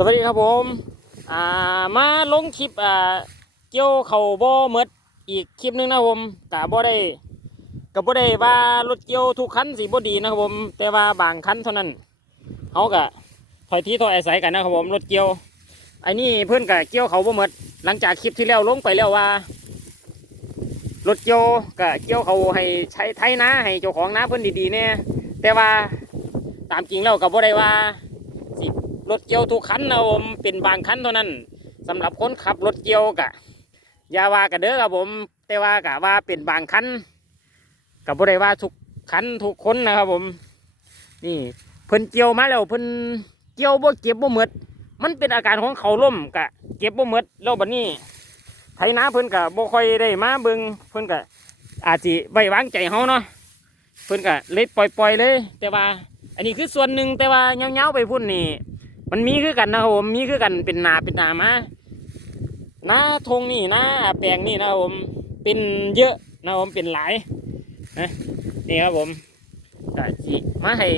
สวัสดีครับผมอ่ามาลงคลิปอ่าเกี่ยวเขาบ่เมดอีกคลิปหนึงนะครับผมกะบ่ได้ก็บ่ได้ว่ารถเกี่ยวทุกคันสิบ่ดีนะครับผม แต่ว่าบางคันเท่านั้นเฮาก็ถอยที่ถอยอาศัยกันนะครับผมรถเกี่ยวไอ้นี่เพื่อนกะเกี่ยวเขาบ่เมดหลังจากคลิปที่แล้วลงไปแล้วว่ารถเกี่ยวกะเกี่ยวเขาให้ใช้ไถนาให้เจ้าของนาเพิ่อนดีๆเนี่ยแต่ว่าตามจริงแล้วก็บ่ได้ว่า รถเกี่ยวทุกคันนะผมเป็นบางคันเท่านั้นสำหรับคนขับรถเกี่ยวกะยาว่ากันเด้อครับผม แต่ว่ากะว่าเป็นบางคันกับบ่ได้ว่าทุกคันทุกคนนะครับผม นี่เพิ่นเกี่ยวมาแล้วเพิ่นเกี่ยวบ่เก็บบ่หมดมันเป็นอาการของเขาล่มกะเก็บบ่หมดแล้วบัดนี้ไถนาเพิ่นกะบ่ค่อยได้มาเบิ่งเพิ่นกะอาจสิไว้วางใจเฮาเนาะเพิ่นกะเลยปล่อยๆเลย แต่ว่า อันนี้คือส่วนหนึ่งแต่ว่าเงาๆไปพุ่นนี่ มันมีคือกันนะครับผมมีคือกันเป็นนาเป็นนามาหน้าทงนี่หน้าแปลงนี่นะครับผมเป็นเยอะนะครับผมเป็นหลายนะนี่ครับผมก็จิมาให้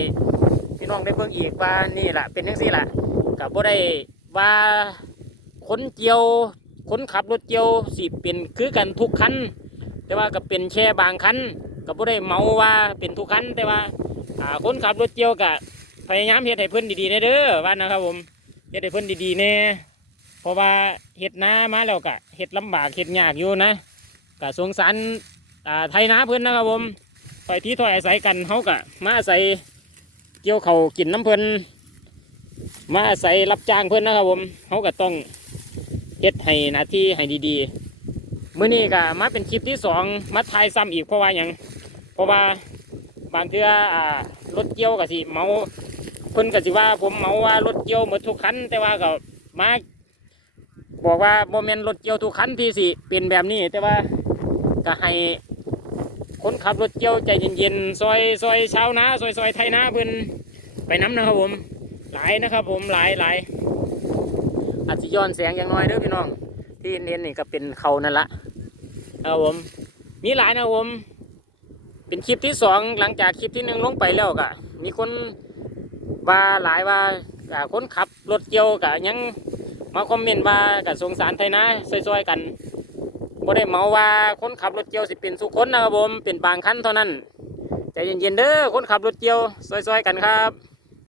พี่น้องได้เบิ่งอีกว่านี่แหละเป็นยังสี่ละกับบ่ได้ว่าคนเกี่ยวคนขับรถเกี่ยวสิเป็นคือกันทุกคันแต่ว่าก็เป็นแค่บางคันก็บ่ได้เมาว่าเป็นทุกคันแต่ว่าคนขับรถเกี่ยวก็ พยายามเฮ็ดให้เพิ่นดีๆแน่เด้อว่านะครับผมเฮ็ดให้เพิ่นดีๆแน่เพราะว่าเฮ็ดนามาแล้วก็เฮ็ดลำบากเฮ็ดยากอยู่นะก็สงสารอ่าไทยนาเพิ่นนะครับผมไปที่ถอยอาศัยกันเฮาก็มาอาศัยเกี่ยวเขากินน้ำเพิ่นมาอาศัยรับจ้างเพิ่นนะครับผมเฮาก็ต้องเฮ็ดให้หน้าที่ให้ดีๆเมื้อนี้ก็มาเป็นคลิปที่สองมาถ่ายซ้ำอีกเพราะว่าหยังเพราะว่าบางเทื่ออ่ารถเกี่ยวก็สิเมา เพิ่นก็สิว่าผมเมาว่ารถเกี่ยวหมดทุกคันแต่ว่าก็มาบอกว่าโมเมนต์รถเกี่ยวทุกคันที่สิเป็นแบบนี้ แต่ว่าก็ให้คนขับรถเกี่ยวใจเย็นๆซอยซอยเช้านาซอยซอยไทยนาเพิ่นไปน้ำนะครับผม หลายนะครับผมหลายหลายอาจจะย้อนแสงอย่างน้อยเด้อพี่น้อง ที่เน้นนี่ก็เป็นเขานั่นละครับผม มีหลายนะผม เป็นคลิปที่สองหลังจากคลิปที่หนึ่งลงไปแล้วก็มีคน ว่าหลายว่าคนขับรถเกี่ยวกับยังมาคอมเมนต์ว่ากับสงสารไทยนะซอยๆกันบ่ได้เมาว่าคนขับรถเกี่ยวสิเป็นสุคนนะครับผมเป็นบางคันเท่านั้นใจเย็นๆเด้อคนขับรถเกี่ยวซอยๆกันครับ